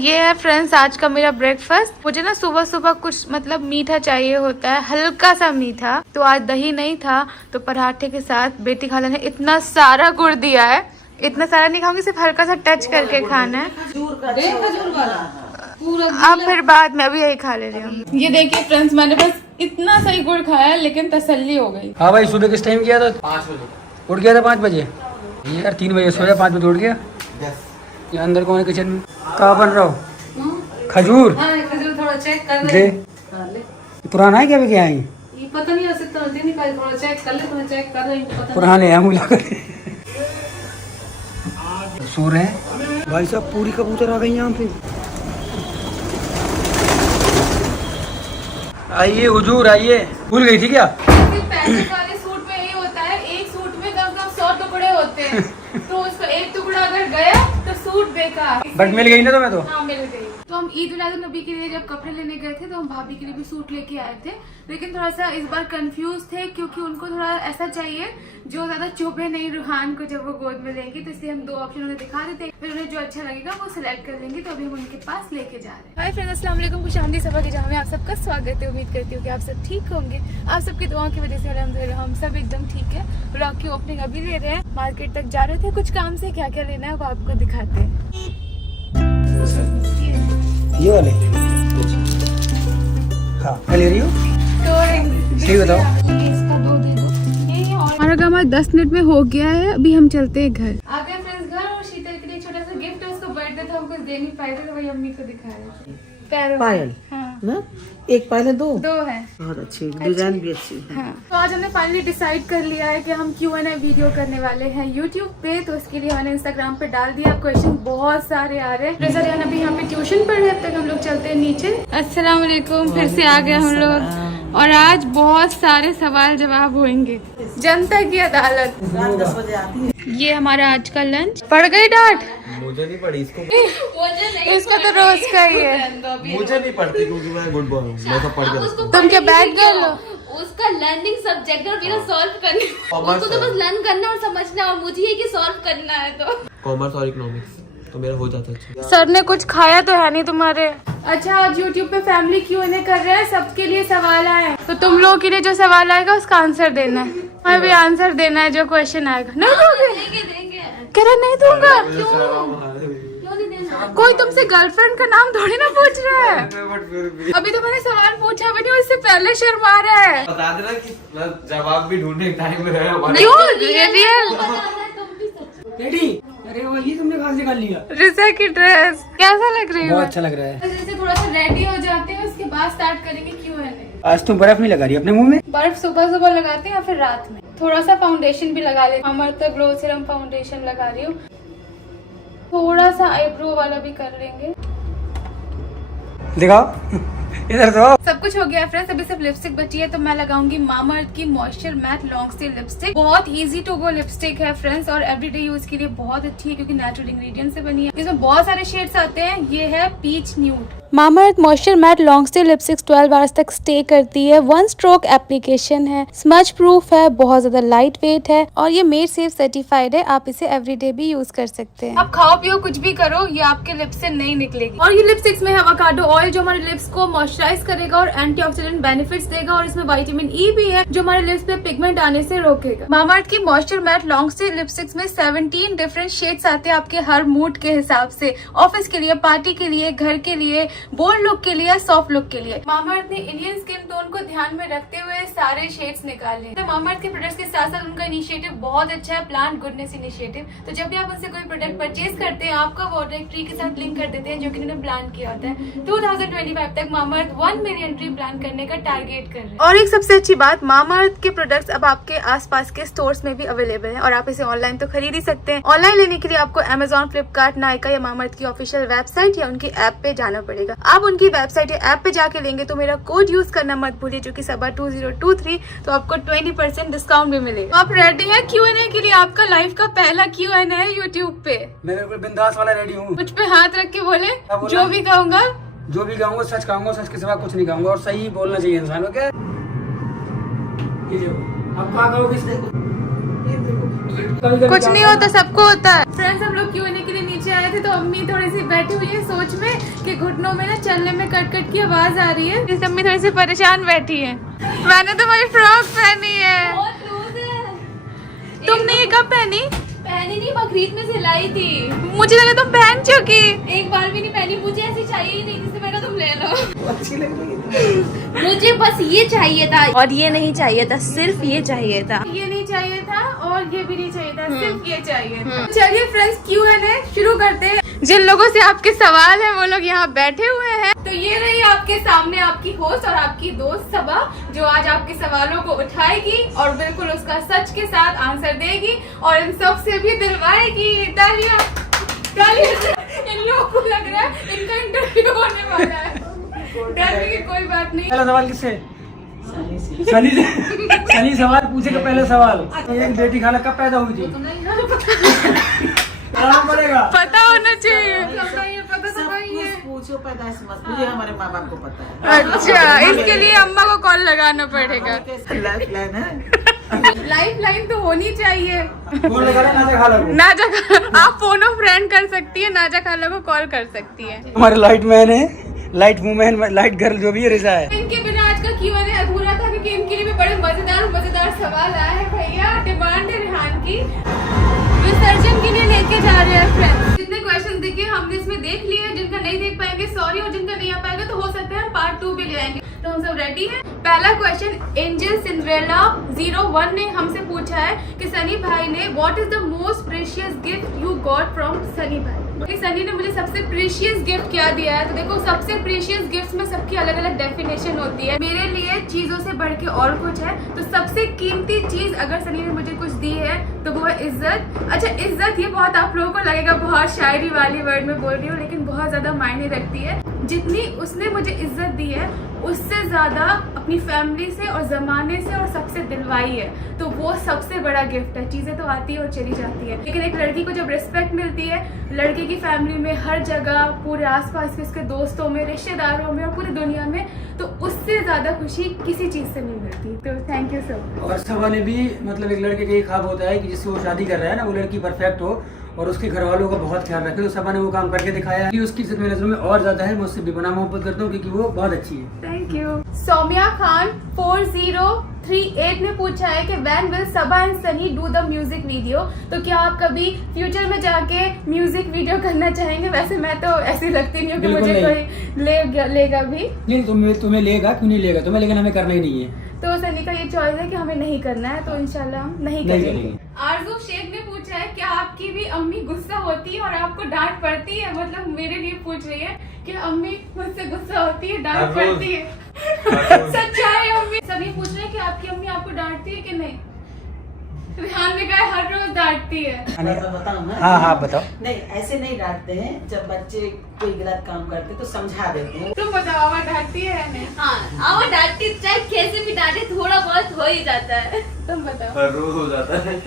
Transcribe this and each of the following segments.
ये है फ्रेंड्स आज का मेरा ब्रेकफास्ट। मुझे ना सुबह सुबह कुछ मतलब मीठा चाहिए होता है, हल्का सा मीठा। तो आज दही नहीं था तो पराठे के साथ बेटी खाला ने इतना सारा गुड़ दिया है। इतना सारा नहीं खाऊंगी, सिर्फ हल्का सा टच करके खाना है। अब फिर बाद में अभी यही खा ले रही हूँ। ये देखिए फ्रेंड्स, मैंने बस इतना सही गुड़ खाया लेकिन तसल्ली हो गई। हाँ भाई, सुबह किस टाइम किया था? 5 बजे उठ गया था। 5 बजे यार, 3 बजे सोया, 5 बजे उठ गया। ये अंदर कौन है किचन में? कहाँ बन रहा हो? खजूर। खजूर थोड़ा चेक कर ले। पुराना है क्या? भी क्या है ये पता नहीं, ऐसे तो नहीं का, थोड़ा चेक कर ले, थोड़ा चेक कर ले। पुराने हैं मिला कर। सो रहे हैं भाई साहब। पूरी कबूतर आ गई यहाँ पे। आइए हुजूर आइए। भूल गई थी क्या? पैसे वाले सूट में यही होता है, एक सूट में कम से कम 100 टुकड़े होते हैं। तो उसका एक टुकड़ा अगर गया तो सूट बेकार। बट मिल गई ना तुम्हें? तो हाँ, मिल गई। तो हम ईद उल अजहा नबी के लिए जब कपड़े लेने गए थे तो हम भाभी के लिए भी सूट लेके आए थे, लेकिन थोड़ा सा इस बार कंफ्यूज थे क्योंकि उनको थोड़ा ऐसा चाहिए जो ज्यादा चुभे नहीं रूहान को जब वो गोद में लेंगी। तो इसलिए हम 2 ऑप्शन उन्हें दिखा देते, फिर उन्हें जो अच्छा लगेगा वो सिलेक्ट कर लेंगे। तो अभी हम उनके पास लेके जा रहे हैं। हाय फ्रेंड्स, अस्सलाम वालेकुम। खुशामदी सफा की जहाँ में आप सबका स्वागत है। उम्मीद करती हूँ कि आप सब ठीक होंगे। आप सबकी दुआओं की वजह से अल्हम्दुलिल्लाह हम सब एकदम ठीक है। ब्लॉग की ओपनिंग अभी ले रहे हैं, मार्केट तक जा रहे थे कुछ काम से। क्या क्या लेना है वो आपको दिखाते हैं। ये वाले हाँ मैं ले रही हूँ। सही बताओ। इसका 2 दे दो। हमारा काम आज 10 मिनट में हो गया है। अभी हम चलते हैं घर। आ गए फ्रेंड्स घर, और शीतल के लिए छोटा सा गिफ्ट है। उसको बर्थडे था, हम कुछ दे नहीं पाए थे तो वही अम्मी को दिखा रहे थे। पायल। हाँ, ना एक पायल है, 2 है। बहुत अच्छी, डिजाइन भी अच्छी है। हाँ। तो आज हमने फाइनली डिसाइड कर लिया है कि हम Q&A वीडियो करने वाले हैं YouTube पे। तो इसके लिए मैंने Instagram पे डाल दिया। क्वेश्चन बहुत सारे आ रहे हैं। रेज़ा रेहान अभी यहाँ पे ट्यूशन पढ़ रहे हैं, अब तक हम लोग चलते हैं नीचे। अस्सलाम वालेकुम, फिर से आ गए हम लोग, और आज बहुत सारे सवाल जवाब होंगे। जनता की अदालत। 10 बजे आती है। ये हमारा आज का लंच। पड़ गई डांट? मुझे नहीं पड़ी, इसको इसका तो रोज का ही है। मुझे नहीं पड़ती क्योंकि मैं गुड बॉय हूँ। मैं तो पढ़ गया। तुम क्या बैठ गए लो? उसका लर्निंग सब्जेक्ट है और मेरा सॉल्व करना। उसको तो बस लर्न करना और समझना, और मुझे ये कि सॉल्व करना है। तो कॉमर्स और इकोनॉमिक्स तो मेरा हो जाता है। सर ने कुछ खाया तो है नहीं तुम्हारे? अच्छा, आज YouTube पे फैमिली Q&A कर रहे हैं, सबके लिए सवाल आए। तो तुम लोगों के लिए जो सवाल आएगा उसका आंसर देना है। हमें भी आंसर देना है जो क्वेश्चन आएगा। नहीं दोगे? देंगे। कह रहे नहीं दूंगा। क्यों नहीं देना? कोई तुमसे गर्लफ्रेंड का नाम थोड़ी ना पूछ रहा है। अभी तो मैंने सवाल पूछा भी नहीं, उससे पहले शर्मा रहा है। बता देना कि जवाब भी ढूंढने टाइम में है। क्यों? रियल अरे वो ये तुमने कहाँ से निकाल लिया? रिसा की ड्रेस कैसा लग रही है? बहुत अच्छा लग रहा है। जैसे थोड़ा सा रेडी हो जाते हैं, उसके बाद स्टार्ट करेंगे Q&A। आज तुम बर्फ नहीं लगा रही अपने मुंह में? बर्फ सुबह सुबह लगाते हैं या फिर रात में। थोड़ा सा फाउंडेशन भी लगा ले। हमारे तो ग्लो सीरम फाउंडेशन लगा रही हूँ। थोड़ा सा आईब्रो वाला भी कर लेंगे। दिखाओ इधर तो। सब कुछ हो गया फ्रेंड्स, अभी सिर्फ लिपस्टिक बची है। तो मैं लगाऊंगी मामाअर्थ की moisture matte long stay lipstick. बहुत इजी टू गो लिपस्टिक है फ्रेंड्स, और एवरीडे यूज के लिए बहुत अच्छी है क्योंकि नेचुरल इंग्रेडिएंट से बनी है। इसमें बहुत सारे शेड्स आते हैं। ये है peach nude. Mamaearth moisture matte long stay lipstick 12 hours तक स्टे करती है। 1 स्ट्रोक एप्लीकेशन है, स्मच प्रूफ है, बहुत ज्यादा लाइट वेट है, और ये मेड सेफ सर्टिफाइड है। आप इसे एवरीडे भी यूज कर सकते हैं। आप खाओ पियो कुछ भी करो, ये आपके लिप्स से नहीं निकलेगी। और ये लिपस्टिक्स में एवोकाडो ऑयल जो हमारे लिप्स को मॉइस्चराइज करेगा और एंटीऑक्सीडेंट बेनिफिट्स देगा, और इसमें विटामिन ई भी है जो हमारे लिप्स पे पिगमेंट आने से रोकेगा। मामाअर्थ की moisture matte long stay lipsticks में 17 डिफरेंट शेड्स आते हैं आपके हर मूड के हिसाब से। ऑफिस के लिए, पार्टी के लिए, घर के लिए, बोल्ड लुक के लिए, सॉफ्ट लुक के लिए। मामाअर्थ ने इंडियन स्किन टोन को ध्यान में रखते हुए सारे शेड्स निकाले हैं। तो मामाअर्थ के प्रोडक्ट्स के साथ साथ उनका इनिशिएटिव बहुत अच्छा है, प्लांट गुडनेस इनिशिएटिव। तो जब भी आप उनसे कोई प्रोडक्ट परचेज करते हैं, आपका वो डायरेक्ट ट्री के साथ लिंक कर देते हैं जो कि उन्होंने प्लान किया होता है। 2025 तक मामाअर्थ 1 मिलियन ट्री प्लान करने का टारगेट कर रहे हैं। और एक सबसे अच्छी बात, मामाअर्थ के प्रोडक्ट्स अब आपके आसपास के स्टोर्स में भी अवेलेबल है, और आप इसे ऑनलाइन तो खरीद ही सकते हैं। ऑनलाइन लेने के लिए आपको Amazon, फ्लिपकार्ट, नायका या मामाअर्थ की ऑफिशियल वेबसाइट या उनकी ऐप पे जाना पड़ेगा। आप उनकी वेबसाइट या ऐप पे जाके लेंगे तो मेरा कोड यूज करना मत भूलिए, जो कि सबा 2023, तो आपको 20% डिस्काउंट भी मिलेगा। आप रेडी है Q&A के लिए? आपका लाइफ का पहला Q&A है यूट्यूब पे। मैं बिल्कुल बिंदास वाला रेडी हूँ। मुझ पे हाथ रख के बोले, जो भी कहूँगा सच कहूँगा, सच के सिवा कुछ नहीं कहूँगा, और सही बोलना चाहिए इंसान को। क्या अब कहाँ कहोगे? कुछ नहीं होता, सबको होता है। फ्रेंड्स हम लोग Q&A के लिए नीचे आए थे तो अम्मी थोड़ी सी बैठी हुई है सोच में कि घुटनों में ना चलने में कट कट की आवाज आ रही है, इसलिए अम्मी थोड़ी सी परेशान बैठी है। मैंने तुम्हारी फ्रॉक पहनी है, बहुत लूज है। तुमने ये कब पहनी? पहनी नहीं, बकरीद में सिलाई थी। मुझे लगा तुम पहन चुकी। एक बार भी नहीं पहनी, मुझे ऐसी चाहिए ही नहीं, जिससे मैंने तुम ले लो। अच्छी लग रही है। मुझे बस ये चाहिए था और ये नहीं चाहिए था, सिर्फ ये चाहिए था। ये नहीं चाहिए था और ये भी नहीं चाहिए था, सिर्फ ये चाहिए था। चलिए फ्रेंड्स Q&A शुरू करते हैं। जिन लोगों से आपके सवाल हैं वो लोग यहाँ बैठे हुए हैं। तो ये रही आपके सामने आपकी होस्ट और आपकी दोस्त सबा, जो आज आपके सवालों को उठाएगी और बिल्कुल उसका सच के साथ आंसर देगी और इन सब से भी दिलवाएगी। तालियां तालियां। इन लोगों को लग रहा है इनका इंटरव्यू होने वाला है। डरने की कोई बात नहीं। पहला सवाल किससे? सनी से। सनी सवाल पूछेगा पहला सवाल। एक बेटी खाला कब पैदा हुई थी? पड़ेगा, पता होना चाहिए। पूछो पैदाइश मत, मुझे हमारे माँ बाप को पता है। अच्छा, इसके लिए अम्मा को कॉल लगाना पड़ेगा। लाइफ लाइन है। लाइफ लाइन तो होनी चाहिए। फोन लगा ले नाजा खाला को। नाजा आप फोन ऑफ फ्रेंड कर सकती है, नाजा खाला को कॉल कर सकती है। हमारे लाइट मैन है, लाइट वुमेन, लाइट गर्ल जो भी है रिजा है। इनके बिना आज का Q&A अधूरा था क्योंकि इनके लिए भी बड़े मजेदार सवाल आए हैं। भैया डिमांड है रिहान की, विसर्जन के लिए लेके जा रहे हैं फ्रेंड्स। जितने क्वेश्चन देखे हमने इसमें देख लिए हैं, जिनका नहीं देख पाएंगे सॉरी, और जिनका नहीं आ पाएगा तो हो सकता है हम पार्ट 2 भी ले आएंगे। तो हम सब रेडी हैं। पहला क्वेश्चन एंजल सिंड्रेला 01 ने हमसे पूछा है कि सनी भाई ने what is the most precious gift you got from Sunny भाई। कि सनी ने मुझे सबसे प्रेशियस गिफ्ट क्या दिया है। तो देखो सबसे प्रेशियस गिफ्ट में सबकी अलग अलग डेफिनेशन होती है। मेरे लिए चीजों से बढ़ के और कुछ है, तो सबसे कीमती चीज अगर सनी ने मुझे कुछ दी है तो वो है इज्जत। अच्छा इज्जत ये बहुत आप लोगों को लगेगा बहुत शायरी वाली वर्ड में बोल रही हूँ, लेकिन बहुत ज्यादा मायने रखती है। जितनी उसने मुझे इज्जत दी है उससे ज्यादा अपनी फैमिली से और जमाने से और सबसे दिलवाई है, तो वो सबसे बड़ा गिफ्ट है। चीजें तो आती है और चली जाती है, लेकिन एक लड़की को जब रिस्पेक्ट मिलती है, लड़के की फैमिली में, हर जगह, पूरे आसपास के उसके दोस्तों में, रिश्तेदारों में और पूरी दुनिया में, तो उससे ज्यादा खुशी किसी चीज से नहीं मिलती। तो थैंक यू सो मच। और सबा ने भी मतलब एक लड़के का ये ख्वाब होता है कि जिससे वो शादी कर रहा है ना वो लड़की परफेक्ट हो और उसके घर वालों का बहुत ख्याल रखे। तो सबा ने वो काम करके दिखाया है कि उसकी इज्जत मेरी नजरों में और ज्यादा है। मैं उससे बेपनाह मोहब्बत करता हूँ क्योंकि वो बहुत अच्छी है। Thank you. सौम्या खान 4038 ने पूछा है कि when will Saba and Sunny do the music video. तो क्या आप कभी फ्यूचर में जाके म्यूजिक वीडियो करना चाहेंगे? वैसे मैं तो ऐसी लगती नहीं हूँ कि मुझे कोई लेगा भी। नहीं तुम्हें लेगा, क्यों नहीं लेगा तुम्हें, लेकिन हमें करना ही नहीं है। तो सनी का ये चॉइस है कि हमें नहीं करना है, तो इंशाल्लाह हम नहीं करेंगे। आरजू शेख ने पूछा है क्या आपकी भी अम्मी गुस्सा होती है और आपको डांट पड़ती है? मतलब मेरे लिए पूछ रही है कि अम्मी मुझसे गुस्सा होती है, डांट पड़ती है? सच्चाई अम्मी। सभी पूछ रहे हैं कि आपकी अम्मी आपको डांटती है कि नहीं? रिहान ने कहा हर रोज डांटती है। बताऊं ना? हाँ बताओ। नहीं ऐसे नहीं डांटते हैं, जब बच्चे कोई गलत काम करते तो समझा देते हैं। तुम बताओ आवाज डांटती है या नहीं? हाँ आवाज डांटती, चाहे कैसे भी डांटे थोड़ा बहुत हो ही जाता है। तुम बताओ। हर रोज हो जाता है।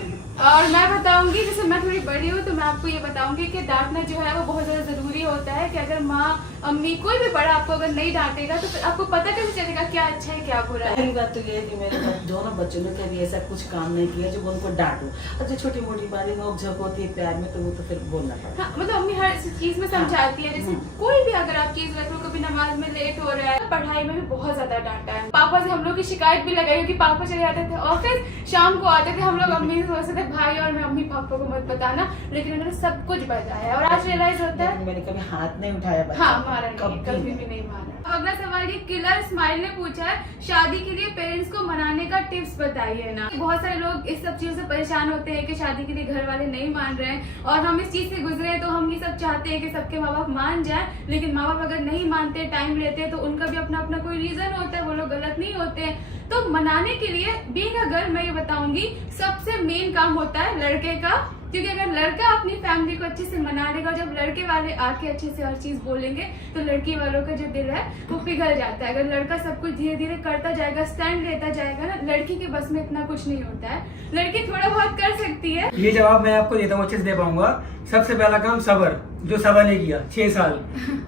और मैं बताऊंगी, जैसे मैं थोड़ी बड़ी हूँ तो मैं आपको ये बताऊंगी कि डांटना जो है वो बहुत ज्यादा जरूरी होता है। कि अगर माँ, अम्मी, कोई भी बड़ा आपको अगर नहीं डांटेगा तो फिर आपको पता कैसे चलेगा क्या अच्छा है क्या बुरा है। पहली बात तो ये है कि मेरे दोनों बच्चों ने कभी ऐसा कुछ काम नहीं किया जो उनको डांटो। और जो छोटी मोटी बातें नोक झोंक होती है प्यार में, तो वो तो फिर बोलना पड़ता है। हाँ, मतलब अम्मी हर चीज में समझाती है। जैसे कोई भी अगर आप चीज रख लो, कभी नमाज में लेट हो रहा है, पढ़ाई में भी बहुत ज्यादा डांटा है। पापा से हम लोग की शिकायत भी लगाई कि पापा चले जाते थे ऑफिस, शाम को आते थे, हम लोग अम्मी से सोचते थे भाई और मैं अम्मी पापा को मत बताना, लेकिन उन्होंने सब कुछ बताया और आज रियलाइज होता है। मैंने कभी हाथ नहीं उठाया बच्चे हाँ को, मारा नहीं, कभी भी नहीं मारा। अब अगला सवाल ये किलर स्माइल ने पूछा है, शादी के लिए पेरेंट्स को मनाने का टिप्स बताइए ना। बहुत सारे लोग इस सब चीजों से परेशान होते हैं कि शादी के लिए घर वाले नहीं मान रहे हैं, और हम इस चीज से गुजरे हैं तो हम ये सब चाहते हैं कि सबके माँ बाप मान जाए, लेकिन माँ बाप अगर नहीं मानते, टाइम लेते हैं, तो उनका भी अपना अपना कोई रीजन होता है, वो लोग गलत नहीं होते हैं। तो मनाने के लिए बीइंग अ गर्ल मैं ये बताऊंगी सबसे मेन काम होता है लड़के का, क्योंकि अगर लड़का अपनी फैमिली को अच्छे से मना लेगा, जब लड़के वाले आके अच्छे से हर चीज बोलेंगे तो लड़की वालों का जो दिल है वो पिघल जाता है। अगर लड़का सब कुछ धीरे धीरे करता जाएगा, स्टैंड लेता जाएगा ना, लड़की के बस में इतना कुछ नहीं होता है, लड़की थोड़ा बहुत कर सकती है। ये जवाब मैं आपको देता हूँ, अच्छे से दे पाऊंगा। सबसे पहला काम सब्र, जो सबर ने किया 6 साल।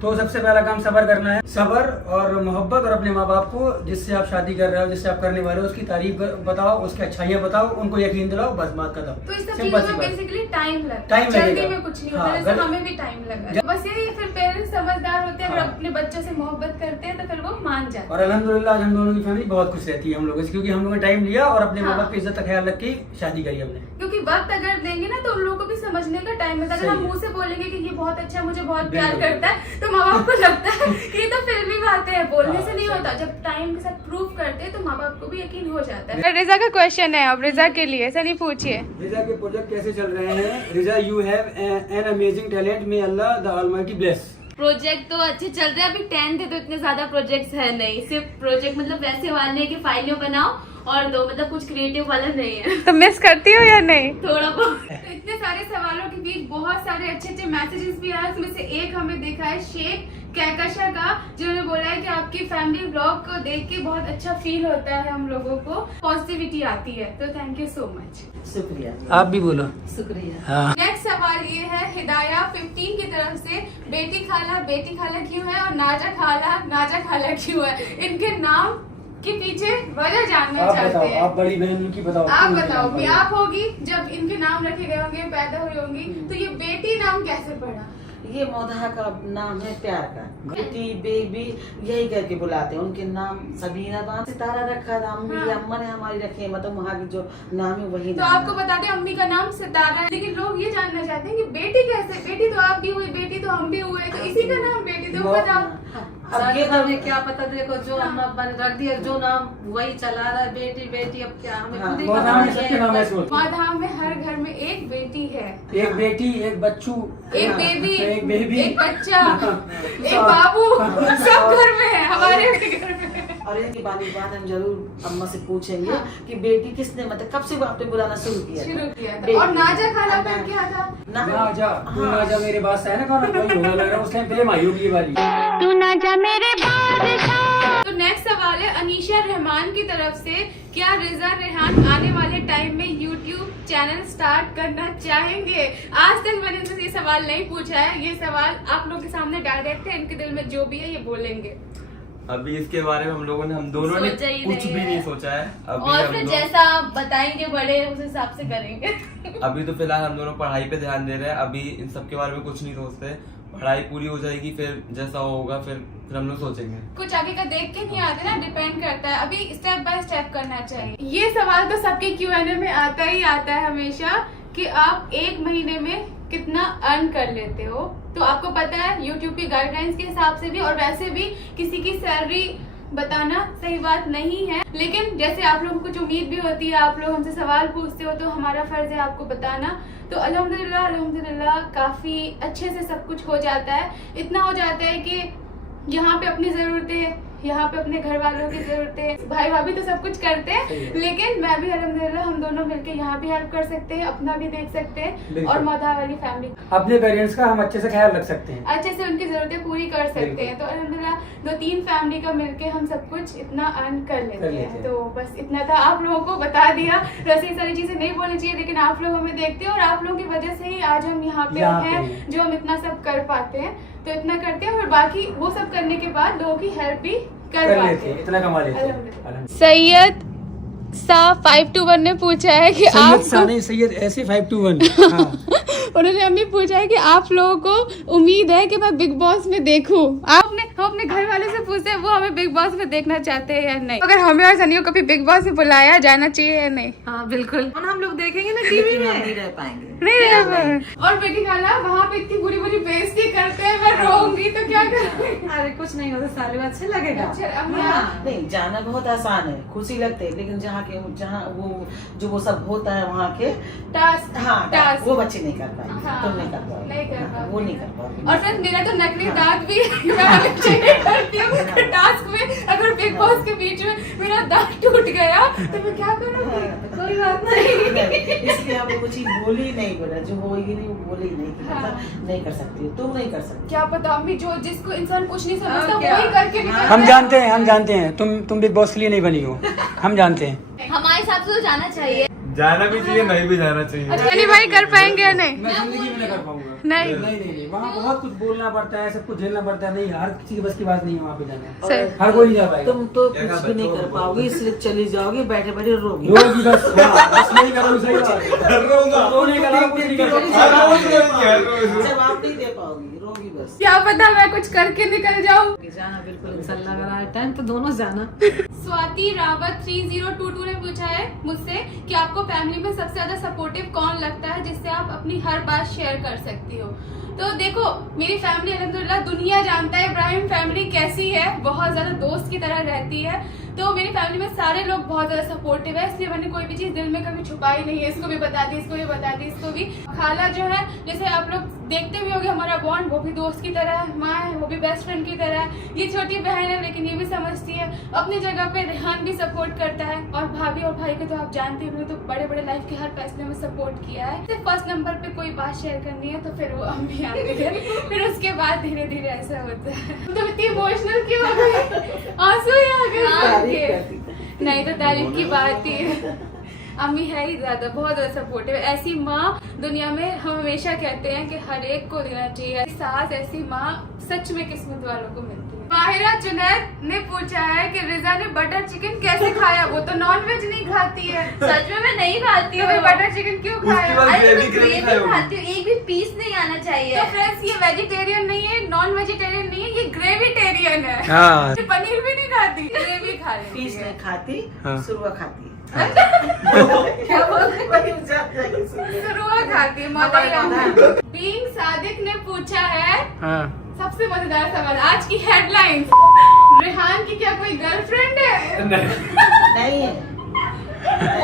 तो सबसे पहला काम सबर करना है, सबर और मोहब्बत, और अपने माँ बाप को जिससे आप शादी कर रहे हो, जिससे आप करने वाले हो, उसकी तारीफ बताओ, उसकी अच्छाइयाँ बताओ, उनको यकीन दिलाओ, बस बात खत्म। तो इस सब सिंपल चीजों सी में बात। बेसिकली टाइम लगता है, टाइम जल्दी लगेगा। में कुछ नहीं हाँ, होता, जैसे हमें भी टाइम लगा। बस यही, फिर पेरेंट्स समझदार होते हैं, अगर हाँ। अपने बच्चों से मोहब्बत करते हैं तो फिर वो मान जाते हैं। और अल्हम्दुलिल्लाह हम दोनों की फैमिली बहुत खुश रहती है हम लोगों से, क्योंकि हम लोगों ने टाइम लिया और अपने माँ बाप की इज्जत का ख्याल रख के शादी करी हमने। क्योंकि वक्त अगर देंगे ना तो उन लोगों को भी समझने का टाइम मिलता है। अगर हम सही है। मुंह से बोलेंगे कि ये बहुत अच्छा है, मुझे बहुत प्यार बिल्कुल। करता है, तो माँ बाप को लगता है कि ये तो फिल्मी बातें हैं, बोलने से नहीं सही। होता। जब टाइम के साथ प्रूव करते हैं तो माँ बाप को भी यकीन हो जाता है। रिजा का क्वेश्चन है अब रिजा के लिए, सनी पूछिए। रिजा के प्रोजेक्ट कैसे चल रहे हैं? Riza, you have an amazing talent, may Allah the almighty bless. Project तो अच्छे चल रहे हैं, अभी 10th है तो इतने ज्यादा प्रोजेक्ट्स है नहीं, सिर्फ प्रोजेक्ट मतलब वैसे वाले हैं कि फाइलें बनाओ और दो, मतलब कुछ क्रिएटिव वाला नहीं है। तो मिस करती हो या नहीं? थोड़ा बहुत। तो इतने सारे सवालों के बीच बहुत सारे अच्छे अच्छे मैसेजेस भी आए, उसमें से एक हमें देखा है शेख कैकशा का, जिन्होंने बोला है कि आपकी फैमिली व्लॉग को देख के बहुत अच्छा फील होता है, हम लोगों को पॉजिटिविटी आती है, तो थैंक यू सो मच। शुक्रिया, आप भी बोलो। शुक्रिया। हाँ। नेक्स्ट सवाल ये है हिदाया 15 की तरफ से, बेटी खाला क्यों है और नाजा खाला क्यों है? इनके नाम के पीछे वजह जानना आप चाहते बताओ, हैं। आप बड़ी बहन की बताओ। आप तुम बताओ बताओ। कि आप होगी जब इनके नाम रखे गए होंगे, पैदा हुई होंगी, तो ये बेटी नाम कैसे पड़ा? ये मौधा का नाम है प्यार का, बेटी बेबी यही करके बुलाते हैं। उनके नाम सबीना नाम सितारा रखा था, अम्मी हाँ। अम्मा ने हमारी रखे, मतलब वहाँ की जो नाम है वही तो नाम आपको है। बता दें अम्मी का नाम सितारा है, लेकिन लोग ये जानना चाहते हैं कि बेटी कैसे? बेटी तो आप भी हुई, बेटी तो हम भी हुए, तो इसी का नाम बेटी, तो बताओ। अब ये तो हमें क्या पता, देखो जो अम्मा अब्बा ने रख दिया, जो नाम वही चला रहा है, बेटी बेटी, अब क्या हमें हाँ, खुद ही बहुत पता नाम नहीं सबके है। नाम ऐसे होते हैं। माधाम में हर घर में एक बेटी है, एक बेटी, एक बच्चू, एक बेबी, एक बेबी, एक बच्चा, एक बाबू, सब घर में है, हमारे भी घर में है। और इनके बाद हम जरूर अम्मा से पूछेंगे कि बेटी किसने, मतलब कब से आपने बुलाना शुरू किया था? शुरू किया था। बेटी। और नाजा खाला फिर क्या था? ना जा, तू ना जा मेरे पास है ना गाना, वही होगा लग रहा है उस टाइम फिल्म आई होगी ये वाली। तो नेक्स्ट सवाल है अनीशा रहमान की तरफ से, क्या रिजा रेहान आने वाले टाइम में यूट्यूब चैनल स्टार्ट करना चाहेंगे? आज तक मैंने इनसे ये सवाल नहीं पूछा है, ये सवाल आप लोग के सामने डायरेक्ट है, इनके दिल में जो भी है ये बोलेंगे। अभी इसके बारे में हम दोनों ने सोचा ही कुछ नहीं भी है। नहीं सोचा है। अभी और हम फिर दोनों- जैसा आप बताएंगे बड़े उस हिसाब से करेंगे। अभी तो फिलहाल हम दोनों पढ़ाई पे ध्यान दे रहे हैं, अभी इन सब के बारे में कुछ नहीं सोचते। पढ़ाई पूरी हो जाएगी, फिर जैसा होगा फिर हम लोग सोचेंगे। कुछ आगे का देख के नहीं आते ना, डिपेंड करता है, अभी स्टेप बाय स्टेप करना चाहिए। ये सवाल तो सबके Q&A में आता ही आता है हमेशा कि आप एक महीने में कितना अर्न कर लेते हो। तो आपको पता है YouTube की गाइडलाइंस के हिसाब से भी और वैसे भी किसी की सैलरी बताना सही बात नहीं है, लेकिन जैसे आप लोगों को कुछ उम्मीद भी होती है, आप लोग हमसे सवाल पूछते हो, तो हमारा फर्ज है आपको बताना। तो अल्हम्दुलिल्लाह काफी अच्छे से सब कुछ हो जाता है। इतना हो जाता है कि यहाँ पे अपनी जरूरतें, यहाँ पे अपने घर वालों की जरूरतें, भाई भाभी तो सब कुछ करते हैं, लेकिन मैं भी अल्हम्दुलिल्लाह हम दोनों मिलके यहाँ भी हेल्प कर सकते हैं, अपना भी देख सकते हैं बिल्कुल। और माधा वाली फैमिली अपने पेरेंट्स का हम अच्छे से ख्याल रख सकते हैं। अच्छे से उनकी जरूरतें पूरी कर सकते हैं। तो अल्हम्दुलिल्लाह 2-3 फैमिली का मिलके हम सब कुछ इतना अर्न कर लेते हैं। तो बस इतना था, आप लोगों को बता दिया। वैसे ये सारी चीजें नहीं बोलनी चाहिए, लेकिन आप लोग हमें देखते हैं और आप लोगों की वजह से ही आज हम यहाँ पे हैं, जो हम इतना सब कर पाते हैं। तो इतना करते हैं और बाकी वो सब करने के बाद लोगों की हेल्प भी कर पाते हैं। इतना कमा लेते हैं। अल्हम्दुलिल्लाह। सैयद सा 521 ने पूछा है कि आप सैयद ऐसे 521 हाँ। उन्होंने हमें पूछा है कि आप लोगों को उम्मीद है कि मैं बिग बॉस में देखूं। हम अपने घर वाले से पूछते हैं वो हमें बिग बॉस में देखना चाहते हैं या नहीं। अगर हमें और सनी को कभी बिग बॉस में बुलाया जाना चाहिए या नहीं? हाँ बिल्कुल, और हम लोग देखेंगे ना टीवी में। नहीं रह पाएंगे। नहीं रह पाए। और बेटी खाला वहाँ पे इतनी बुरी बुरी बेइज्जती करते हैं, मैं रोऊंगी तो क्या करूँगी? अरे कुछ नहीं होता, साले अच्छे लगेगा। अच्छा, अब हाँ, नहीं जाना बहुत आसान है, खुशी लगते है, लेकिन जहाँ वो जो वो सब होता है वहाँ के टास्क, हाँ टास्क वो बच्चे नहीं कर पाएंगे। हाँ, तुम नहीं कर पाओगे। नहीं कर हाँ, पाओगे। वो नहीं कर पाओगे। और फ्रेंड मेरा तो नकली दांत भी है, मैं हमेशा ये करती हूँ टास्क में। अगर बिग बॉस के बीच में मेरा दांत टूट गया तो मैं क्या करूँगी? कोई बात नहीं। इसलिए आप वो चीज बोली नहीं, बोला जो होगी नहीं वो बोली नहीं कि मतलब नहीं कर सकती, तुम नहीं कर सकती। क्या पता अम्मी, जो जिसको इंसान कुछ नहीं हाँ, समझता क्या? वही करके निकलता हम है। जानते हैं तुम बिग बॉस के लिए नहीं बनी हो, हम जानते हैं। हमारे हिसाब से तो जाना चाहिए। जाना भी चाहिए, नहीं भी जाना चाहिए। सनी भाई कर पाएंगे या नहीं? मैं जिंदगी में नहीं कर पाऊंगा। नहीं। नहीं, वहाँ बहुत कुछ बोलना पड़ता है, सब कुछ झेलना पड़ता है। नहीं, हर किसी की बस की बात नहीं है वहाँ पे जाना। सही। हर कोई नहीं जा पाएगा। तुम तो कुछ भी नहीं कर पाओगे, इसलिए चली जाओगी, बैठे बैठे रोगी। रोगी बस, हाँ, बस नहीं करो, सही बात है। रोने का अलावा कुछ नहीं कर सकते। जवाब नहीं दे पाओगी, रोगी बस। क्या पता मैं कुछ करके निकल जाऊँ। जाना बिल्कुल इंशाल्लाह, अगर आए टाइम तो दोनों जाना। स्वाति रावत 3022 ने पूछा है मुझसे कि आपको फैमिली में सबसे ज्यादा सपोर्टिव कौन लगता है, जिससे आप अपनी हर बात शेयर कर सकती हो। तो देखो, मेरी फैमिली अल्हम्दुलिल्लाह दुनिया जानता है इब्राहिम फैमिली कैसी है, बहुत ज्यादा दोस्त की तरह रहती है। तो मेरी फैमिली में सारे लोग बहुत ज्यादा सपोर्टिव है, इसलिए मैंने कोई भी चीज दिल में कभी छुपाई नहीं है। इसको भी बता दी, इसको भी बता दी, इसको भी। खाला जो है, जैसे आप लोग देखते भी होंगे हमारा बॉन्ड, वो भी दोस्त की तरह है। माँ है, वो भी बेस्ट फ्रेंड की तरह है। ये छोटी बहन है लेकिन ये भी समझती है। अपनी जगह पे रेहान भी सपोर्ट करता है, और भाभी और भाई को तो आप जानते हो, तो बड़े बड़े लाइफ के हर फैसले में सपोर्ट किया है। सिर्फ फर्स्ट नंबर पे कोई बात शेयर करनी है तो फिर वो अम्मी आती है, फिर उसके बाद धीरे धीरे ऐसा होता है। तो इतनी इमोशनल क्यों हो गई? आंसू ही आ गए। नहीं तो तारीफ की बात ही है। अम्मी है ही ज्यादा, बहुत ज्यादा सपोर्टिव। ऐसी माँ दुनिया में हम हमेशा कहते हैं कि हर एक को देना चाहिए। सास ऐसी माँ सच में किस्मत वालों को मिलती है। माहिरा जुनैद ने पूछा है कि रिजा ने बटर चिकन कैसे खाया, वो तो नॉन वेज नहीं खाती है। सच में मैं नहीं खाती हूँ। तो बटर चिकन क्यों खाया? अरे मैं ग्रेवी ग्रेवी खाई होगी। खाती हूँ, एक भी पीस नहीं आना चाहिए। तो फ्रेंड्स, ये वेजिटेरियन नहीं है, नॉन वेजिटेरियन नहीं है, ये ग्रेविटेरियन है। हाँ। ये पनीर भी नहीं खाती, ग्रेवी खा लेती फीस है। नहीं खाती, हाँ। सुरवा खाती है। क्या बोलते हैं? वही जाती है, सुरवा। सुरुआ खाती है। हमारे बीइंग सादिक ने पूछा है हाँ। सबसे मजेदार सवाल आज की हेडलाइंस, रेहान की क्या कोई गर्लफ्रेंड है? नहीं है।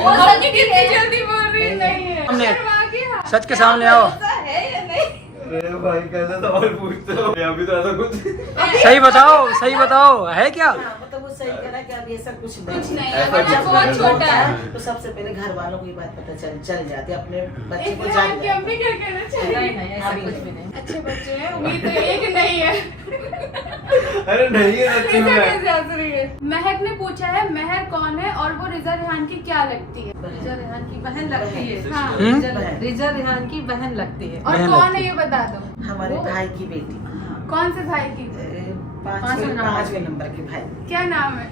हो सकती कितनी है। जल्दी बोल रही है, नहीं है। हमने- शर्मा गया। सच के सामने आओ। ऐसा है या नहीं? अरे भाई कैसा सवाल पूछते हो? अभी तो ऐसा कुछ सही बताओ, सही बताओ, है क्या? हाँ, मतलब वो सही करा कि अब ये सब कुछ कुछ नहीं नहीं है। है, जब बहुत बच्चा छोटा होता है। तो सबसे पहले घर वालों को ये बात पता चल जाती है, अपने बच्चे को रेहान जान की अम्मी क्या कहना चाहिए? नहीं, ऐसा कुछ भी नहीं। अच्छे बच्चे हैं, उम्मीद तो ये कि नहीं है। अरे नहीं है सच्ची ऐसा में। कैसे हंस रही है? महक ने पूछा है महर कौन है और वो रिजा रेहान की क्या लगती है? रिजा रेहान की बहन लगती है। हाँ। रिजा रेहान की बहन लगती है। और बहन कौन लगती है ये बता दो। हमारे भाई की बेटी, कौन से भाई की? पांचवें नंबर के भाई। क्या नाम है?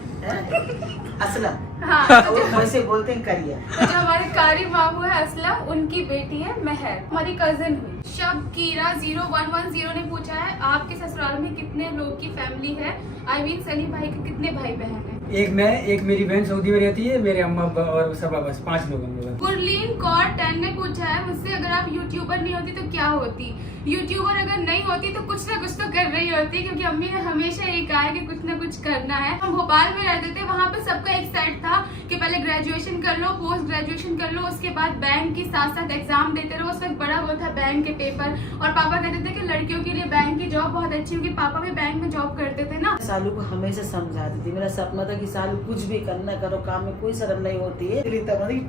असलम। हाँ, वो वैसे बोलते हैं करिया। जो हमारे कारी मामू है असलम, उनकी बेटी है महर, हमारी कजिन हुई। शब कीरा 0110 ने पूछा है आपके ससुराल में कितने लोग की फैमिली है? आई मीन सनी भाई के कितने भाई बहन है? एक मैं, एक मेरी बहन सऊदी में रहती है, मेरे अम्मा अब्बा और सब, बस 5 लोग हम लोग। गुरलीन कौर 10 ने पूछा है मुझसे अगर आप यूट्यूबर नहीं होती तो क्या होती? यूट्यूबर अगर नहीं होती तो कुछ ना कुछ तो कर रही होती, क्योंकि अम्मी ने हमेशा यही कहा है कि कुछ ना कुछ करना है। हम भोपाल में रहते थे, वहाँ पे सबका एक सेट था कि पहले ग्रेजुएशन कर लो, पोस्ट ग्रेजुएशन कर लो, उसके बाद बैंक की साथ साथ एग्जाम देते रहो। उस वक्त बड़ा वो था बैंक के पेपर, और पापा कहते थे कि लड़कियों के लिए बैंक की जॉब बहुत अच्छी होगी। पापा भी बैंक में जॉब करते थे ना। सालू को हमेशा समझाती थी, मेरा सपना था कि सालू कुछ भी करना करो, काम में कोई शर्म नहीं होती है।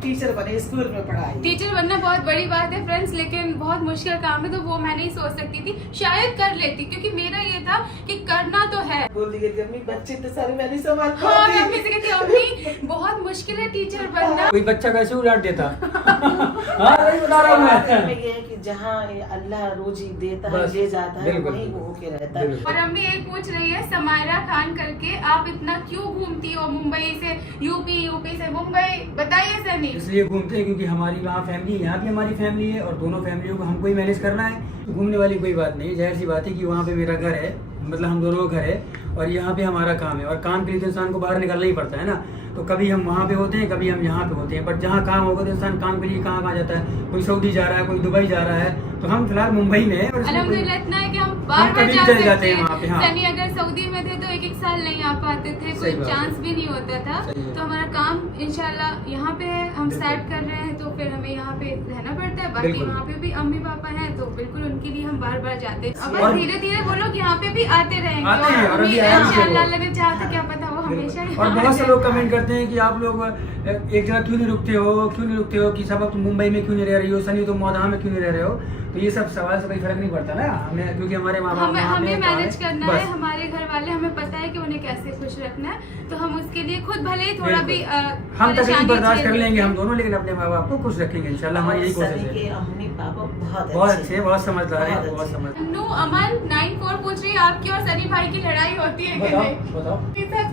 टीचर बने, स्कूल में पढ़ाई। टीचर बनना बहुत बड़ी बात है फ्रेंड्स, लेकिन बहुत मुश्किल काम है, तो वो मैं नहीं सोच सकती थी। शायद कर लेती, क्योंकि मेरा ये था कि करना तो है। बोल दी कि अम्मी बच्चे तो सारे मैं नहीं संभाल हाँ, पाती। मैं अम्मी से कहती अम्मी बहुत मुश्किल है टीचर बनना। कोई बच्चा कैसे उलाट देता? हाँ, वही बता रहा हूँ में मैं। ये है कि जहाँ अल्लाह रोजी देता है, बस, ले जाता है, बिल्कुल। वहीं वो होके रहता है। बिल्कुल। और अम्मी यही पूछ रही है समायरा खान करके, आप इतना क्यों घूमती हो मुंबई से यूपी, यूपी से मुंबई, बताइए सनी। इसलिए घूमते हैं क्योंकि हमारी वहाँ फैमिली, यहाँ भी हमारी फैमिली है, और दोनों फैमिलियों को हमको ही मैनेज करना है। तो घूमने वाली कोई बात नहीं, जाहिर सी बात है कि वहाँ पे मेरा घर है, मतलब हम दोनों का घर है, और यहाँ पे हमारा काम है, और काम के लिए तो इंसान को बाहर निकलना ही पड़ता है ना। तो कभी हम वहाँ पे होते हैं, कभी हम यहाँ पे होते हैं, बट जहाँ काम होगा तो इंसान काम के लिए कहाँ कहाँ जाता है। कोई सऊदी जा रहा है, कोई दुबई जा रहा है, तो हम फिलहाल मुंबई में हैं। और इसमें अल्हम्दुलिल्लाह इतना है कि हम हम बार बार कभी जा चले सकते जाते हैं हैं। वहाँ पे, हाँ। सनी अगर सऊदी में थे तो 1-1 साल नहीं आ पाते थे, कोई सही बात है। चांस भी नहीं होता था। सही है। तो हमारा काम इंशाल्लाह यहाँ पे है, हम बिल्कुल। सेट कर रहे हैं, तो फिर हमें यहाँ पे रहना पड़ता है। बाकी बिल्कुल। वहाँ पे भी अम्मी पापा हैं, तो बिल्कुल उनके लिए हम बार बार जाते हैं। अब और- धीरे धीरे वो लोग यहाँ पे भी आते रहेंगे, आते हैं, और अभी उम्मीद है आराम से इंशाल्लाह वो। अल्लाह ने चाहा तो क्या पता वो हमेशा और बहुत से लोग कमेंट करते हैं कि आप लोग एक जगह क्यों नहीं रुकते हो कि सब तुम मुंबई में क्यों नहीं रह रही हो, सनी तुम मौधा में क्यों नहीं रह रहे हो। तो ये सब सवाल से कोई फर्क नहीं पड़ता ना हमें, क्योंकि हमारे माँ बाप हमें मैनेज करना है, हमारे घर वाले हमें पता है कि उन्हें कैसे खुश रखना है, तो हम उसके लिए खुद भले ही थोड़ा भी हम तकलीफ बर्दाश्त कर लेंगे हम दोनों, लेकिन अपने माँ बाप को खुश रखेंगे इंशाल्लाह। हमारी यही कोशिश है। मम्मी पापा बहुत अच्छे, बहुत समझदार है, बहुत समझ। नु अमन 94 पूछ रही है आपकी और सनी भाई की लड़ाई होती है कि नहीं? बताओ।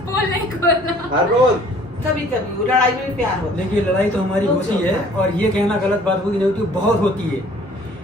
बोल नहीं खोलना। हर रोज कभी कभी लड़ाई में प्यार होता है। देखिए लड़ाई तो हमारी होती है, और ये कहना गलत बात होगी नहीं होती, बहुत होती है,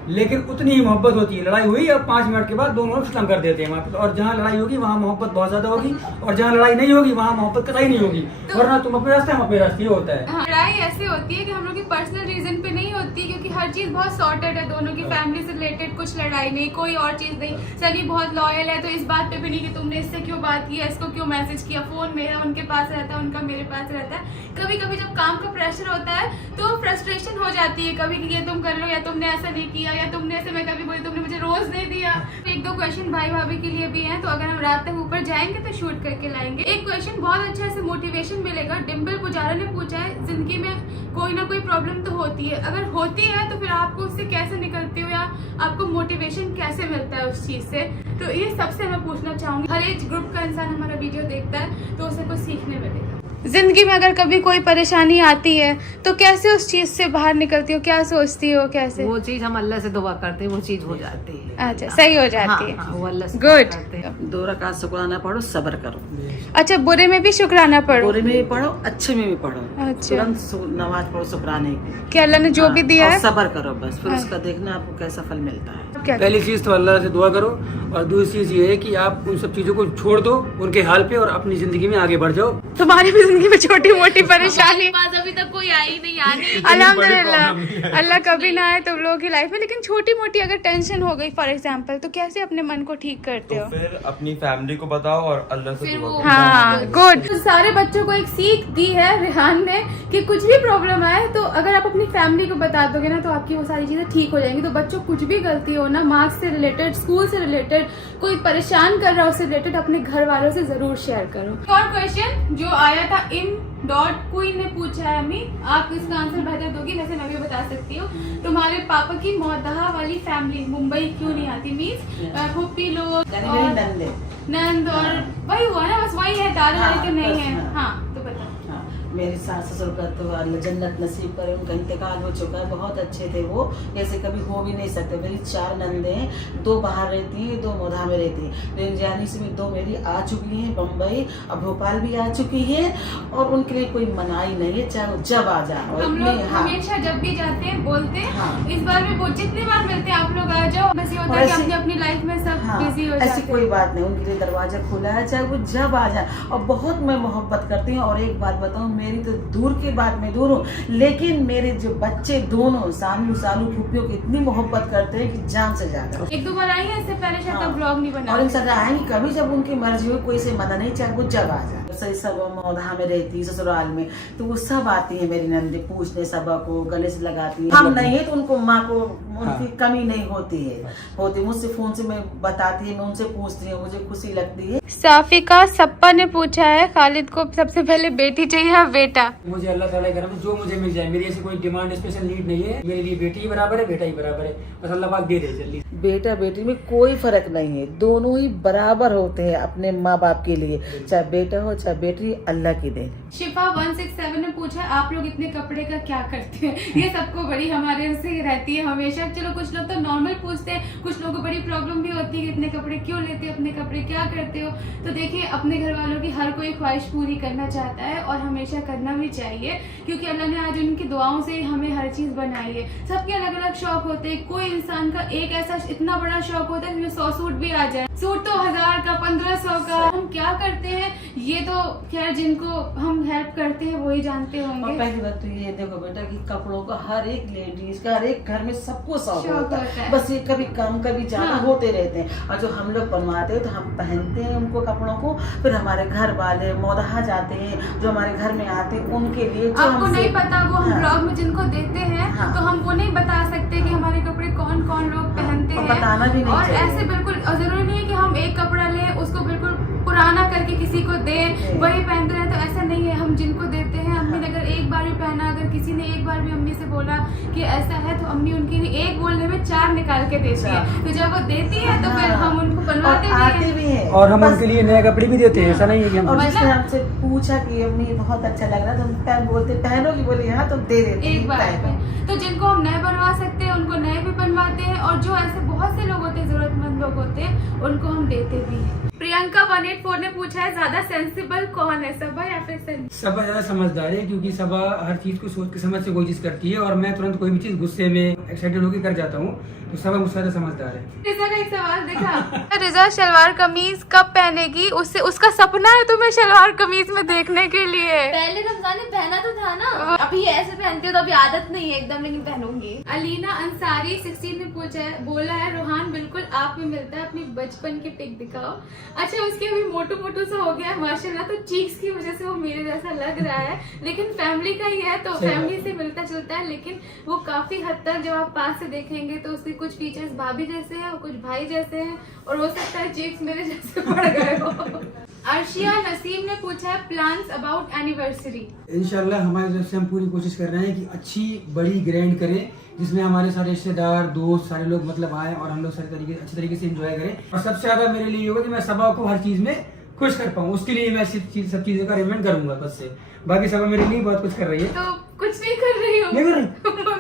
लेकिन उतनी ही मोहब्बत होती है। लड़ाई हुई अब 5 मिनट के बाद दोनों खत्म कर देते हैं वहाँ पे, और जहाँ लड़ाई होगी वहाँ मोहब्बत बहुत ज्यादा होगी, और जहाँ लड़ाई नहीं होगी वहाँ मोहब्बत कतई नहीं होगी, वरना तुम अपने रास्ते हम अपने रास्ते, ये होता है। लड़ाई ऐसे होती है कि हम लोग की पर्सनल रीजन पे नहीं होती, क्योंकि हर चीज बहुत सॉर्टेड है, दोनों की फैमिली से रिलेटेड, कुछ लड़ाई नहीं, कोई और चीज नहीं। सनी बहुत लॉयल है, तो इस बात पे भी नहीं कि तुमने इससे क्यों बात किया, इसको क्यों मैसेज किया, फोन मेरा उनके पास रहता है, उनका मेरे पास रहता है। कभी कभी जब काम का प्रेशर होता है तो फ्रस्ट्रेशन हो जाती है, कभी कि ये तुम कर लो, या तुमने ऐसा नहीं किया, या तुमने ऐसे, मैं कभी बोली तुमने मुझे रोज नहीं दिया। 1-2 क्वेश्चन भाई भाभी के लिए भी हैं, तो अगर हम रात तक ऊपर जाएंगे तो शूट करके लाएंगे। एक क्वेश्चन बहुत अच्छा से मोटिवेशन मिलेगा। डिम्पल पुजारा ने पूछा है, जिंदगी में कोई ना कोई प्रॉब्लम तो होती है, अगर होती है तो फिर आपको उससे कैसे निकलते हो, या आपको मोटिवेशन कैसे मिलता है उस चीज से। तो ये सबसे मैं पूछना चाहूंगी। हर एक ग्रुप का इंसान हमारा वीडियो देखता है तो उसे कुछ सीखने मिलेगा। जिंदगी में अगर कभी कोई परेशानी आती है तो कैसे उस चीज से बाहर निकलती हो, क्या सोचती हो, कैसे? वो चीज हम अल्लाह से दुआ करते हैं, वो चीज हो जाती है। अच्छा, सही हो जाती है। हाँ, वो अल्लाह से Good. दुआ करते हैं। 2 रकात शुक्राना पढ़ो, सब्र करो। अच्छा, बुरे में भी शुक्राना पढ़ो। बुरे में भी पढ़ो, अच्छे में भी पढ़ो। अच्छा। तुरंत नमाज पढ़ो शुक्राने की, कि अल्लाह ने जो भी दिया है। सब्र करो बस, फिर उसका देखना आपको कैसा फल मिलता है। क्या? पहली चीज तो अल्लाह से दुआ करो, और दूसरी चीज ये है कि आप उन सब चीजों को छोड़ दो उनके हाल पे, और अपनी जिंदगी में आगे बढ़ जाओ। तुम्हारी भी जिंदगी में छोटी मोटी परेशानी पास अभी तक कोई आई नहीं, आनी अल्हम्दुलिल्लाह, अल्लाह कभी ना आए तुम लोगों की लाइफ में, लेकिन छोटी मोटी अगर टेंशन हो गई फॉर एग्जांपल, तो कैसे अपने मन को ठीक करते तो हो? फिर अपनी फैमिली को बताओ और अल्लाह से दुआ करो। हाँ, गुड। सारे बच्चों को एक सीख दी है रेहान ने कि कुछ भी प्रॉब्लम आए तो अगर आप अपनी फैमिली को बता दोगे ना, तो आपकी वो सारी चीजें ठीक हो जाएंगी। तो बच्चों कुछ भी गलती हो ना, मार्क्स से रिलेटेड, स्कूल से रिलेटेड, कोई परेशान कर रहा हो उससे रिलेटेड, अपने घर वालों से जरूर शेयर करो। और क्वेश्चन जो आया था क्वीन ने पूछा है, अम्मी आप इसका आंसर बेहतर दोगी, वैसे मैं भी बता सकती हूँ। तुम्हारे पापा की मौदहा वाली फैमिली मुंबई क्यों नहीं आती? मीन्स फुप्पी लोग और नंद और वही हुआ ना, बस वही है, दादा के नहीं है। हाँ, तो बताओ। मेरे सास ससुर का तो अल्लाह जन्नत नसीब करे, उनका इंतकाल हो चुका है। बहुत अच्छे थे वो, ऐसे कभी हो भी नहीं सकते। मेरी 4 नंदे हैं, 2 बाहर रहती है, 2 मोधा में रहती है। लेकिन जानी से भी 2 मेरी आ चुकी हैं बम्बई, अब भोपाल भी आ चुकी है, और उनके लिए कोई मनाही नहीं है, चाहे वो जब आ जाओ। हम लोग हमेशा जब भी जाते हैं बोलते हैं, हाँ। इस बार भी जितनी बार मिलते हैं आप लोग आ जाओ, बस ये होता है कि अपनी अपनी लाइफ में सब बिजी हो जाते ऐसी हैं। कोई बात नहीं, उनके लिए दरवाजा खुला है, चाहे वो जब आ जाए। और बहुत मैं मोहब्बत करती हूँ। और एक बात बताऊँ, मेरी तो दूर की बात मैं दूर हूँ, लेकिन मेरे जो बच्चे दोनों सालू सालू फूफियों की इतनी मोहब्बत करते हैं कि जान से ज्यादा। 1-2 बार आई है, इससे पहले शायद तब ब्लॉग नहीं बना। और इनसे आएंगी कभी जब उनकी मर्जी हो, कोई से मना नहीं, चाहे वो जब आ जाए। सही सब मौधा में रहती ससुराल में, तो वो सब आती है मेरी नंदी पूछने सबा को, गले से लगाती है। हम नहीं है तो उनको माँ को उनकी कमी नहीं होती है, मुझसे फोन से मैं बताती है, मैं उनसे पूछती हूँ, मुझे खुशी लगती है। साफिका सप्पा ने पूछा है, खालिद को सबसे पहले बेटी चाहिए या बेटा? मुझे अल्लाह ताला के करम से जो मुझे मिल जाए, मेरी ऐसी कोई डिमांड स्पेशल नीड नहीं है। मेरे लिए बेटी ही बराबर है, बेटा ही बराबर है, बस अल्लाह पाक दे दे जल्दी। बेटा बेटी में कोई फर्क नहीं है, दोनों ही बराबर होते हैं अपने माँ बाप के लिए, चाहे बेटा हो चाहे बेटी, अल्लाह की देन। शिफा 167 ने पूछा है, आप लोग इतने कपड़े का क्या करते हैं? ये सबको बड़ी हमारे से रहती है हमेशा। चलो कुछ लोग तो नॉर्मल पूछते हैं, कुछ लोगों को बड़ी प्रॉब्लम भी होती है कि इतने कपड़े क्यों लेते हो, अपने कपड़े क्या करते हो। तो देखिए, अपने घर वालों की हर कोई ख्वाहिश पूरी करना चाहता है, और हमेशा करना भी चाहिए, क्योंकि अल्लाह ने आज उनकी दुआओं से हमें हर चीज बनाई है। सबके अलग अलग शौक होते हैं। कोई इंसान का एक ऐसा इतना बड़ा शौक होता है जिसमें 100 सूट भी आ जाए। सूट तो 1000 का, 1500 का। हम क्या करते हैं ये तो खैर जिनको हम हेल्प करते हैं वही जानते और होंगे। पहली बात तो ये देखो बेटा कि कपड़ों का हर एक लेडीज का, हर एक घर में सबको शौक शौक होता होता है, है। बस ये कभी कम कभी ज्यादा हाँ। होते रहते हैं। और जो हम लोग बनवाते हैं तो हम पहनते हैं उनको कपड़ों को, फिर हमारे घर वाले मौदहा जाते हैं, जो हमारे घर में आते हैं उनके लिए जो आपको नहीं पता, वो हम हाँ। ब्लॉग में जिनको देते हैं, हाँ। तो हम वो नहीं बता सकते कि हमारे कपड़े कौन कौन लोग पहनते और हैं। बताना भी नहीं और चाहिए। ऐसे बिल्कुल जरूरी नहीं है कि हम एक कपड़ा लें, उसको बिल्कुल पुराना करके किसी को दे वही पहनते रहे, तो ऐसा नहीं है। हम जिनको देते हैं, अम्मी ने अगर एक बार भी पहना, अगर किसी ने एक बार भी अम्मी से बोला कि ऐसा है, तो अम्मी उनके लिए एक बोलने में 4 निकाल के देती है। तो जब वो देती है तो फिर हम उनको बनवाते भी हैं और हम उनके लिए नए कपड़े भी देते हैं, ऐसा नहीं है कि हम और जिसने हमसे पूछा कि अम्मी बहुत अच्छा लग रहा है, तो हम बोलते पहनोगी, बोली हाँ, तो दे देते एक बार में। तो जिनको हम नए बनवा सकते हैं उनको नए भी बनवाते हैं, और जो ऐसे बहुत से लोग होते हैं, जरूरतमंद लोग होते हैं, उनको हम देते भी हैं। प्रियंका 184 ने पूछा है ज्यादा सेंसिबल कौन है, सबा या फिर सनी? सबा ज्यादा समझदार है, क्योंकि सबा हर चीज को सोच के समझ से कोई चीज करती है, और मैं तुरंत कोई भी चीज गुस्से में एक्साइटेड होकर कर जाता हूँ, तो सबा मुझसे ज्यादा समझदार है। रिजा का एक सवाल देखा, रिजा शलवार कमीज कब पहनेगी? उससे उसका सपना है तुम्हें शलवार कमीज में देखने के लिए। पहले रमजान में पहना तो था ना, अभी ऐसे पहनती हो तो अभी आदत नहीं है एकदम, लेकिन पहनूंगी। अलीना अंसारी 16 ने पूछा है, बोला है रोहान बिल्कुल आप में मिलता है, अपनी बचपन की पिक दिखाओ। अच्छा, उसके अभी मोटू मोटू सा हो गया है माशाल्लाह, तो चीक्स की वजह से वो मेरे जैसा लग रहा है, लेकिन फैमिली का ही है तो फैमिली से मिलता जुलता है, लेकिन वो काफी हद तक जब आप पास से देखेंगे तो उसके कुछ फीचर्स भाभी जैसे हैं और कुछ भाई जैसे हैं, और हो सकता है चीक्स मेरे जैसे पड़ गए हो। अर्शिया नसीम ने पूछा है प्लान्स अबाउट एनिवर्सरी। इंशाल्लाह हमारी तरफ से हम पूरी कोशिश कर रहे हैं कि अच्छी बड़ी ग्रैंड करें, जिसमें हमारे सारे रिश्तेदार दोस्त सारे लोग मतलब आए और हम लोग अच्छे तरीके से एंजॉय करें। और सबसे ज्यादा मेरे लिए होगा कि मैं सबा को हर चीज में खुश कर पाऊँ, उसके लिए मैं सब चीजों का अरेंजमेंट करूंगा बस से। बाकी सबा मेरे लिए बहुत कुछ कर रही है। तो कुछ नहीं कर रही हूँ, नहीं कर रही?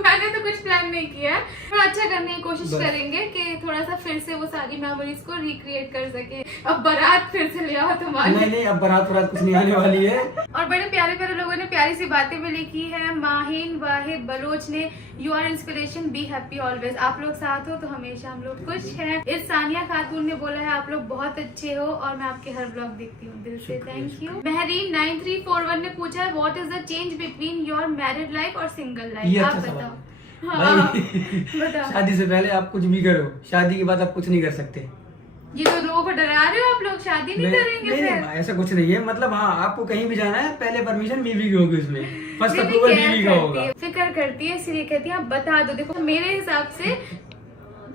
मैंने तो कुछ प्लान नहीं किया है, थोड़ा अच्छा करने की कोशिश करेंगे कि थोड़ा सा फिर से वो सारी मेमोरीज को रिक्रिएट कर सके। अब बारात फिर से ले आओ तुम्हारे। नहीं, अब बारात कुछ नहीं आने वाली है। और बड़े प्यारे प्यारे लोगों ने प्यारी सी बातें भी लिखी है। माहिन वाहिद बलोच ने, you are inspiration, be happy always. आप लोग साथ हो तो हमेशा हम लोग खुश हैं। इस सानिया खातून ने बोला है आप लोग बहुत अच्छे हो और मैं आपके हर ब्लॉग देखती हूँ, दिल से थैंक यू। महरीन 9341 ने पूछा है what is the change between your married life और सिंगल लाइफ? आप बताओ। हाँ, बताओ। शादी से पहले आप कुछ भी करो, शादी के बाद आप कुछ नहीं कर सकते। ये तो लोगों को डरा रहे हो आप लोग, शादी नहीं करेंगे नहीं, फिर? ऐसा कुछ नहीं है, मतलब हाँ आपको कहीं भी जाना है पहले परमिशन बीवी की होगी, उसमें फर्स्ट दीदी अप्रूवल केयर बीवी का करती होगा। है, फिक्र करती है, इसलिए कहती है आप बता दो। देखो मेरे हिसाब से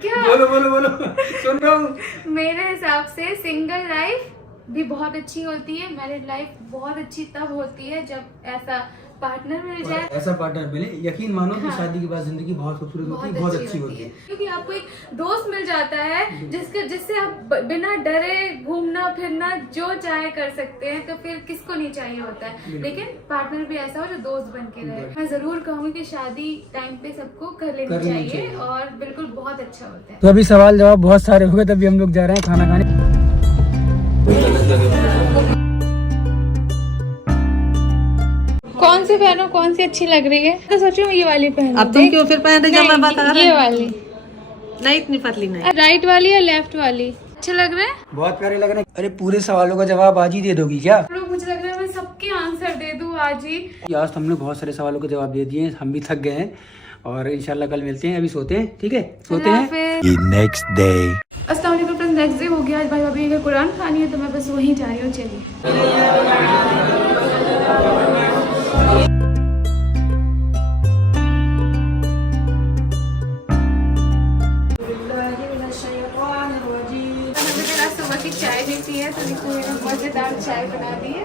क्या, बोलो सुन रहा हूँ। मेरे हिसाब से सिंगल लाइफ भी बहुत अच्छी होती है, मैरिड लाइफ बहुत अच्छी तब होती है जब ऐसा पार्टनर मिल जाए, ऐसा पार्टनर मिले। यकीन मानो कि हाँ। शादी के बाद जिंदगी बहुत खूबसूरत होती है, बहुत अच्छी होती है, क्योंकि आपको एक दोस्त मिल जाता है जिससे आप बिना डरे घूमना फिरना जो चाहे कर सकते हैं, तो फिर किसको नहीं चाहिए होता है। लेकिन पार्टनर भी ऐसा हो जो दोस्त बन के रहे। मैं जरूर कहूँगी कि शादी टाइम पे सबको कर लेनी चाहिए और बिल्कुल बहुत अच्छा होता है। तो अभी सवाल जवाब बहुत सारे हो गए, तभी हम लोग जा रहे हैं खाना खाने। कौन सी पहनो, कौन सी अच्छी लग रही है? तो सोचो ये वाली पहनो। अब तुम क्यों फिर पहन रही, जब मैं बता रही ये हूँ। वाली नहीं, इतनी पतली नहीं। राइट वाली या लेफ्ट वाली अच्छे लग रहे हैं? बहुत प्यारे लग रहे हैं। अरे पूरे सवालों का जवाब आज ही दे दोगी क्या? लोग मुझे लग रहा है मैं सबके आंसर दे दूं आज ही। आज तो हमने बहुत सारे सवालों के जवाब दे दिए हैं, हम भी थक गए हैं और इंशाल्लाह कल मिलते हैं। अभी सोते हैं, ठीक है? सोते हैं। नेक्स्ट डे अस्सलाम वालेकुम फ्रेंड्स, नेक्स्ट डे हो गया। आज भाई भाभी का कुरान खानी है तो मैं बस वहीं जा रही हूँ। चलिए सुबह की चाय भी पी है, तो मजेदार चाय बना दी है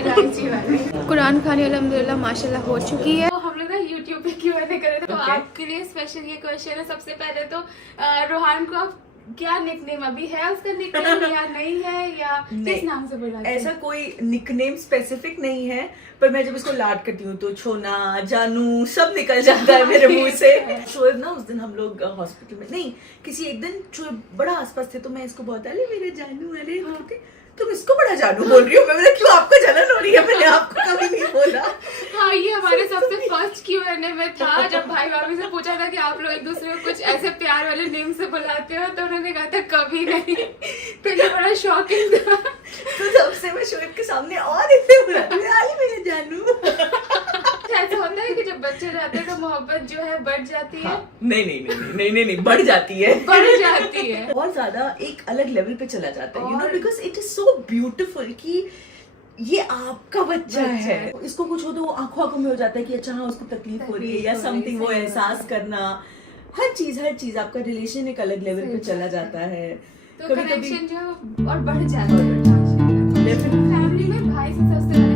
इलायची वाली। कुरान खाने अल्हम्दुलिल्लाह माशाल्लाह हो चुकी है। तो हम लोग ना यूट्यूब पे Q&A करे थे, तो आपके लिए स्पेशल ये क्वेश्चन है। सबसे पहले तो रोहान को आप क्या निकनेम अभी है उसका निकनेम या नहीं है, या किस नाम से बुलाते हैं? ऐसा कोई निकनेम स्पेसिफिक नहीं है, पर मैं जब इसको लाड करती हूँ तो छोना जानू सब निकल जाता है मेरे मुंह से। शोएब ना उस दिन हम लोग हॉस्पिटल में, नहीं किसी एक दिन शोएब बड़ा आसपास थे, तो मैं इसको बहुत अरे मेरे जानू, अरे तुम इसको बड़ा जानू बोल रही हो। मैं क्यों, आपको जलन हो रही है? मैंने आपको कभी नहीं बोला। हाँ, ये हमारे सबसे फर्स्ट Q&A में था, जब भाई भाभी से पूछा था कि आप लोग एक दूसरे को कुछ ऐसे प्यार वाले नेम से बुलाते हो, तो उन्होंने कहा था कभी नहीं। तो ये बड़ा शॉकिंग था। तो तब से मैं शोएब के सामने और इतने बुलाती हूँ, आई मेरे जानू। ऐसा होता है कि जब बच्चे जाते हैं तो मोहब्बत जो है बढ़ जाती है। नहीं, बढ़ जाती है, बढ़ जाती है, बहुत ज्यादा एक अलग लेवल पे चला जाता है, you know, because it is so beautiful कि ये आपका बच्चा है। इसको कुछ हो तो आंखों में हो जाता है कि अच्छा हाँ उसको तकलीफ हो रही है या समथिंग, वो एहसास करना, हर चीज आपका रिलेशन एक अलग लेवल पे चला जाता है। तो कनेक्शन जो है और बढ़ जाता है। में फिर फैमिली में भाई से सस्ते